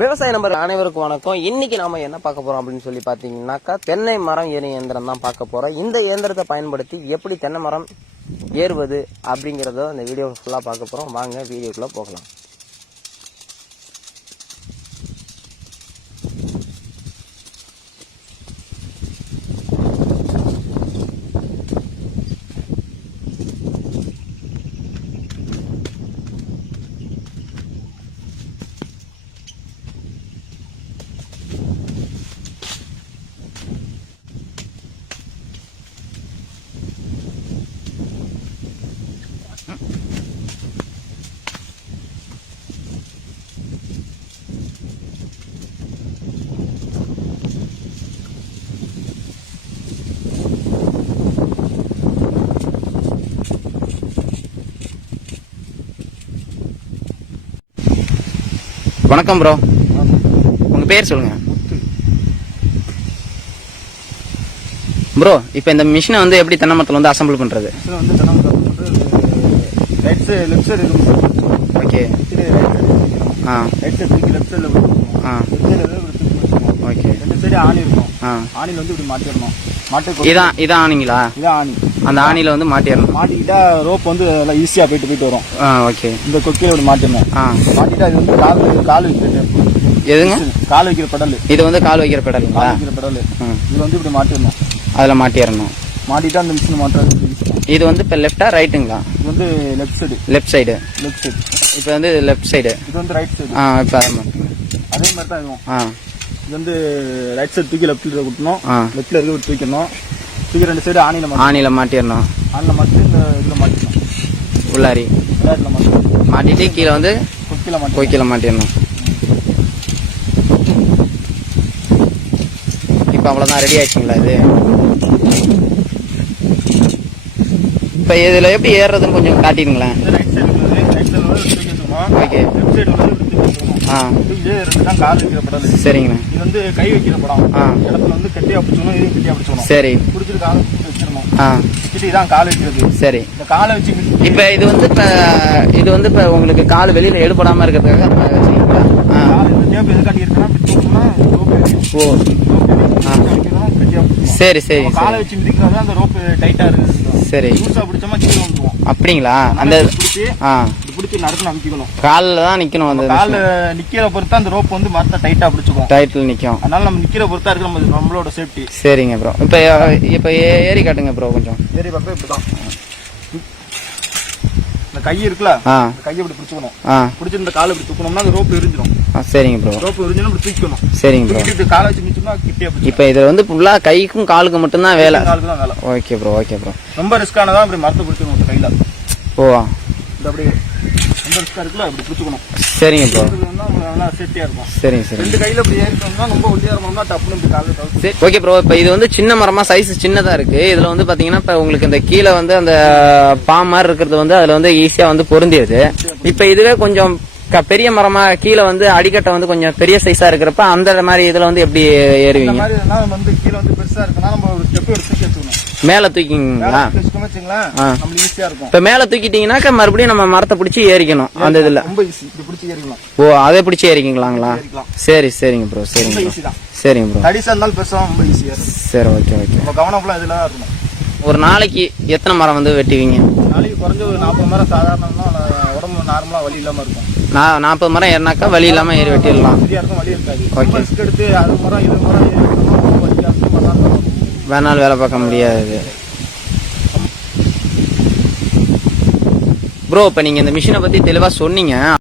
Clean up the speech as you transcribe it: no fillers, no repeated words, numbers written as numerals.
விவசாய நம்பர் அனைவருக்கும் வணக்கம். இன்னைக்கு நாம என்ன பார்க்க போறோம் அப்படின்னு சொல்லி பாத்தீங்கன்னாக்கா தென்னை மரம் ஏறும் இயந்திரம் தான் பார்க்க போறோம். இந்த இயந்திரத்தை பயன்படுத்தி எப்படி தென்னை மரம் ஏறுவது அப்படிங்கறத இந்த வீடியோ ஃபுல்லா பார்க்க போறோம். வாங்க வீடியோக்குள்ள போகலாம். வணக்கம் ப்ரோ, உங்க பேர் சொல்லுங்க ப்ரோ. இப்போ இந்த மிஷினை வந்து எப்படி தென்னை மரத்தில் வந்து அசம்பிள் பண்றது? Okay okay. ஆணில வந்து இப்படி மாட்டிடணும். இதான் ஆணிங்களா? இதான் ஆணி. அந்த ஆணில வந்து மாட்டிடணும். மாட்டிக்கிட்டா ரோப் வந்து எல்லாம் ஈஸியா போயிட்டு வரும். ஓகே. இந்த கொக்கில இப்படி மாட்டிடணும். மாட்டிட்டா இது வந்து கால் வைக்கிறது. எதுங்க? கால் வைக்கிற பெடல். இது வந்து கால் வைக்கிற பெடலுங்களா? வைக்கிற பெடல். இது வந்து இப்படி மாட்டிடணும். அதுல மாட்டிடணும். மாட்டிட்டா அந்த மிஷின் மாட்டுறது. இது வந்து இப்ப லெஃப்டா ரைட்டுங்களா? இது வந்து லெஃப்ட் சைடு. Left side. இப்போ வந்து லெஃப்ட் சைடு. இது வந்து ரைட் சைடு. இப்போ அதே மாதிரி தான் இதுவும். இது வந்து ரைட் சைடு தூக்கி லெஃப்ட்ல குட்டணும். லெஃப்ட்ல இருக்க தூக்கணும். தூக்கி ரெண்டு சைடு ஆணில மாட்டிடணும். ஆணில மாட்டி இந்த இதுல மாட்டிடணும். உள்ளாரி மாட்டிட்டு கீழே வந்து கொக்கில மாட்டிடணும். இப்போ அவ்வளவுதான், ரெடி ஆயிடுச்சுங்களா இது? இப்போ இதுல எப்படி ஏறுறதுன்னு கொஞ்சம் காட்டிடுங்களேன். ஓகே. சரிங்கண்ணா. இது வந்து கை வைக்கிற படம். இடத்துல வந்து கட்டியா பிடிச்சணும். இதையும் கட்டியா பிடிச்சணும். சரி. பிடிச்சிட்டு காலை வச்சிடணும். இதான் கால் வைக்கிறது. சரி. இந்த காலை வச்சு இப்ப இது வந்து இப்ப உங்களுக்கு கால் வெளியில எடுபடாம இருக்கிறதுக்காக எதுக்காட்டி இருக்குன்னா சரி சரி. காலை வச்சு மிதிக்கிறது அந்த ரோப் டைட்டா இருக்கு. சரி. பிடிச்சோமா கீழே வந்துருவோம். அப்படிங்களா? அந்த பிடிச்சி நடக்கணும், அமைக்கணும். காலில் தான் நிக்கணும். அந்த கால நிக்கிற பொறுத்தா அந்த ரோப் வந்து மரத்தை டைட்டா பிடிச்சிக்கும். டைட்டில் நிக்கும். அதனால நம்ம நிக்கிற பொறுத்தா இருக்கு நம்மளோட சேஃப்டி. சரிங்க ப்ரோ. இப்ப ஏறி காட்டுங்க ப்ரோ கொஞ்சம். ஏறி பார்க்க இப்படிதான். இந்த கை இருக்குல்ல, கையை இப்படி பிடிச்சுக்கணும். பிடிச்சி இந்த காலை இப்படி தூக்கணும்னா அந்த ரோப் எரிஞ்சிடும். சரிங்க ப்ரோ. ரோப் எரிஞ்சணும், இப்படி தூக்கணும். சரிங்க ப்ரோ. இப்படி காலை வச்சு மிச்சோம்னா கிட்டியா. இப்போ இதுல வந்து ஃபுல்லா கைக்கும் காலுக்கு மட்டும் தான் வேலை. காலுக்கு தான் வேலை. Okay bro, okay bro. ரொம்ப ரிஸ்கானதா இப்படி மரத்தை பிடிச்சிக்கணும் கையில. ஓ, இந்த அப்படியே ரொம்ப ரிஸ்கா இருக்குல்ல, இப்படி பிடிச்சுக்கணும். சரிங்க ப்ரோ. நல்லா சேஃப்டியா இருக்கும். சரிங்க சரி. ரெண்டு கையில இப்படி ஏறிட்டோம்னா ரொம்ப ஒல்லியா இருக்கணும்னா டப்புன்னு இப்படி காலையில. சரி ஓகே ப்ரோ. இப்போ இது வந்து சின்ன மரமா சைஸ் சின்னதா இருக்கு. இதுல வந்து பாத்தீங்கன்னா இப்ப உங்களுக்கு இந்த கீழே வந்து அந்த பாம் மாதிரி இருக்கிறது வந்து அதுல வந்து ஈஸியா வந்து பொருந்தியது. இப்ப இதுவே கொஞ்சம் பெரிய மரமா கீழே வந்து அடிக்கட்டை வந்து கொஞ்சம் பெரிய சைஸா இருக்கிறப்ப அந்த மாதிரி இதுல வந்து எப்படி ஏறுவீங்க? வந்து கீழே வந்து பெருசா இருக்குன்னா நம்ம ஒரு ஸ்டெப் எடுத்து தூக்கி வச்சுக்கணும். மேல தூக்கிங்களா? இருக்கும். இப்ப மேல தூக்கிட்டீங்கன்னாக்க மறுபடியும் நம்ம மரத்தை பிடிச்சி ஏறிக்கணும். அந்த இதுல ஓ, அதை பிடிச்சி ஏறிக்கலாங்களா? சரி சரிங்க ப்ரோ. சரிங்க சரிங்க ப்ரோ. சரி ஓகே ஓகே. கவனம் இதுல இருக்கணும். ஒரு நாளைக்கு எத்தனை மரம் வந்து வெட்டுவீங்க? நாளைக்கு குறைஞ்ச ஒரு 40 மரம். சாதாரணமா உடம்பு நார்மலா வலி இல்லாம இருக்கும். 40 மரம் ஏறினாக்கா வலி இல்லாம ஏறி வெட்டிடலாம். வலி இருக்காது. எடுத்து அது மரம் இது மரம் வேணாலும் வேலை பார்க்க முடியாது ப்ரோ. இப்ப நீங்க இந்த மிஷினை பத்தி தெளிவா சொன்னீங்க.